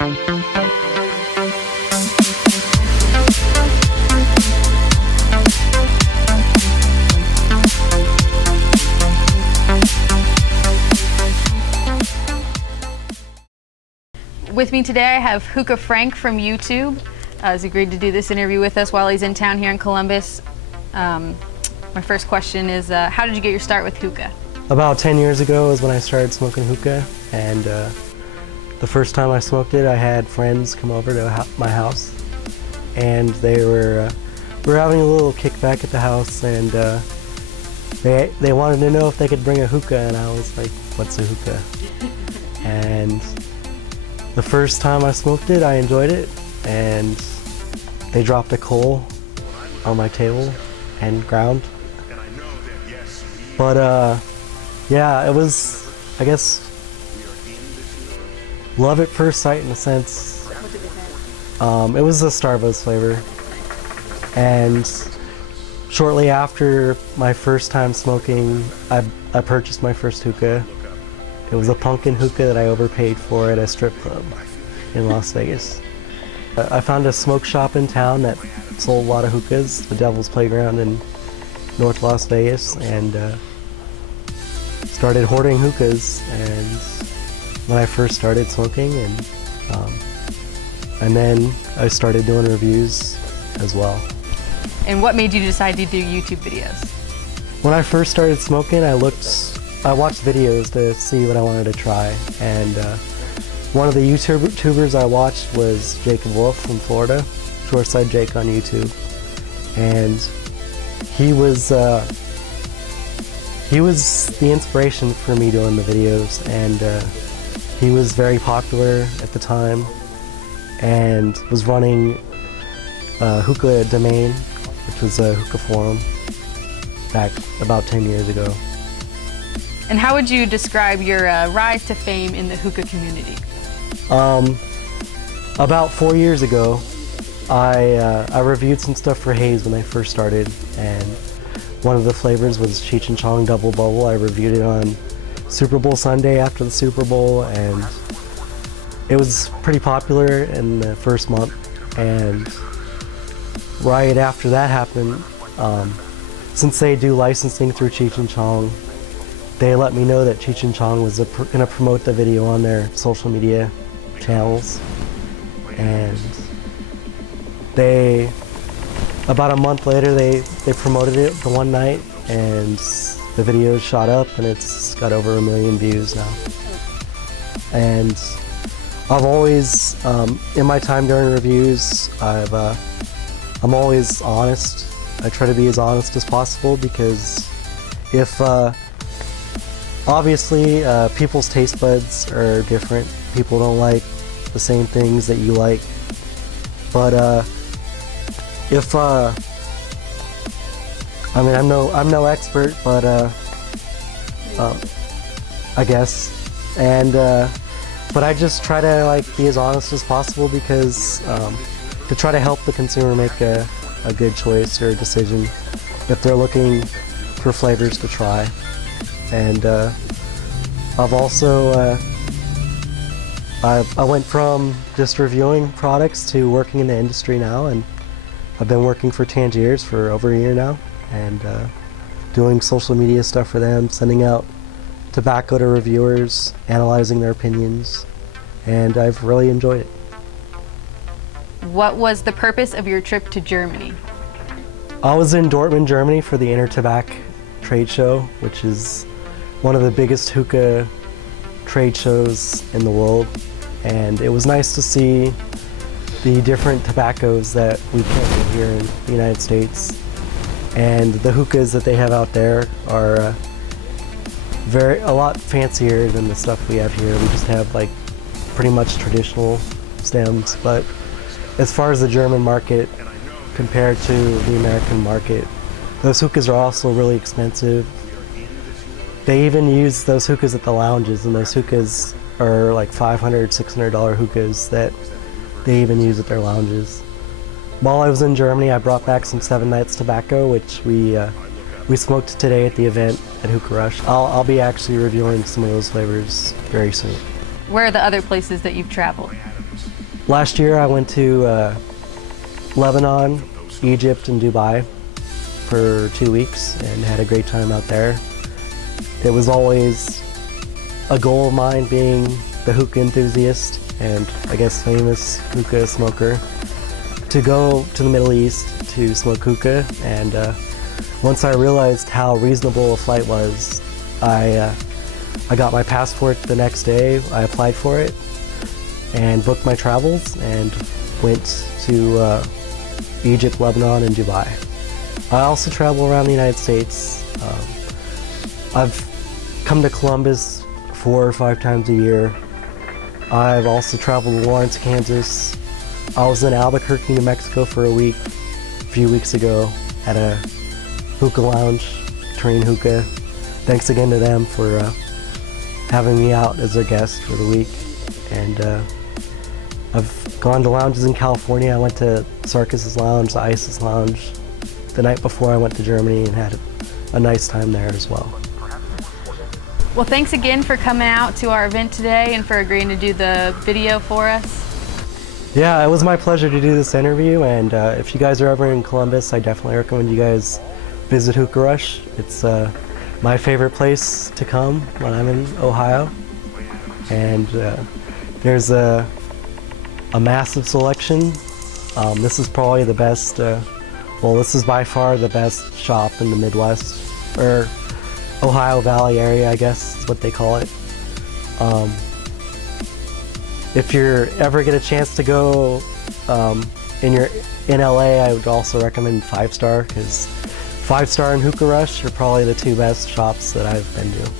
With me today I have Hookah Frank from YouTube. He's agreed to do this interview with us while he's in town here in Columbus. My first question is, how did you get your start with hookah? About 10 years ago is when I started smoking hookah, and the first time I smoked it, I had friends come over to my house, and we were having a little kickback at the house, and they wanted to know if they could bring a hookah, and I was like, what's a hookah? And the first time I smoked it, I enjoyed it, and they dropped a coal on my table and ground. But yeah, it was, I guess, love at first sight in a sense. It was a Starbucks flavor, and shortly after my first time smoking, I purchased my first hookah. It was a pumpkin hookah that I overpaid for at a strip club in Las Vegas. I found a smoke shop in town that sold a lot of hookahs, the Devil's Playground in North Las Vegas, and started hoarding hookahs. And when I first started smoking, and then I started doing reviews as well. And what made you decide to do YouTube videos? When I first started smoking, I watched videos to see what I wanted to try, and one of the YouTubers I watched was Jacob Wolf from Florida, Shoreside Jake on YouTube, and he was the inspiration for me doing the videos, and he was very popular at the time and was running Hookah Domain, which was a hookah forum back about 10 years ago. And how would you describe your rise to fame in the hookah community? About 4 years ago, I reviewed some stuff for Haze when I first started, and one of the flavors was Cheech and Chong Double Bubble. I reviewed it on Super Bowl Sunday after the Super Bowl, and it was pretty popular in the first month. And right after that happened, since they do licensing through Cheech and Chong, they let me know that Cheech and Chong was going to promote the video on their social media channels, and about a month later they promoted it the one night, and the video shot up, and it's got over 1 million views now. And I've always, in my time during reviews, I'm always honest. I try to be as honest as possible, because if obviously, people's taste buds are different. People don't like the same things that you like. But if I mean, I'm no expert, but I guess, and but I just try to be as honest as possible, because to try to help the consumer make a good choice or a decision if they're looking for flavors to try. And I've also, I went from just reviewing products to working in the industry now, and I've been working for Tangiers for over a year now, and doing social media stuff for them, sending out tobacco to reviewers, analyzing their opinions, and I've really enjoyed it. What was the purpose of your trip to Germany? I was in Dortmund, Germany for the Intertobacc trade show, which is one of the biggest hookah trade shows in the world, and it was nice to see the different tobaccos that we can't get here in the United States, and the hookahs that they have out there are a lot fancier than the stuff we have here. We just have pretty much traditional stems, but as far as the German market compared to the American market, those hookahs are also really expensive. They even use those hookahs at the lounges, and those hookahs are like $500, $600 hookahs that they even use at their lounges. While I was in Germany, I brought back some 7 Nights tobacco, which we smoked today at the event at Hookah Rush. I'll be actually reviewing some of those flavors very soon. Where are the other places that you've traveled? Last year I went to Lebanon, Egypt, and Dubai for 2 weeks and had a great time out there. It was always a goal of mine being the hookah enthusiast and I guess famous hookah smoker to go to the Middle East to smoke hookah, and once I realized how reasonable a flight was, I got my passport the next day. I applied for it and booked my travels and went to Egypt, Lebanon, and Dubai. I also travel around the United States. I've come to Columbus 4 or 5 times a year. I've also traveled to Lawrence, Kansas. I was in Albuquerque, New Mexico for a week, a few weeks ago, at a hookah lounge, Train Hookah. Thanks again to them for having me out as their guest for the week. And I've gone to lounges in California. I went to Sarkis's Lounge, the Isis Lounge, the night before I went to Germany and had a nice time there as well. Well, thanks again for coming out to our event today and for agreeing to do the video for us. Yeah, it was my pleasure to do this interview, and if you guys are ever in Columbus, I definitely recommend you guys visit Hookah Rush. It's my favorite place to come when I'm in Ohio, and there's a massive selection. This is probably the best, well, this is by far the best shop in the Midwest, or Ohio Valley area, I guess is what they call it. If you're ever get a chance to go in LA, I would also recommend 5 Star, because 5 Star and Hookah Rush are probably the 2 best shops that I've been to.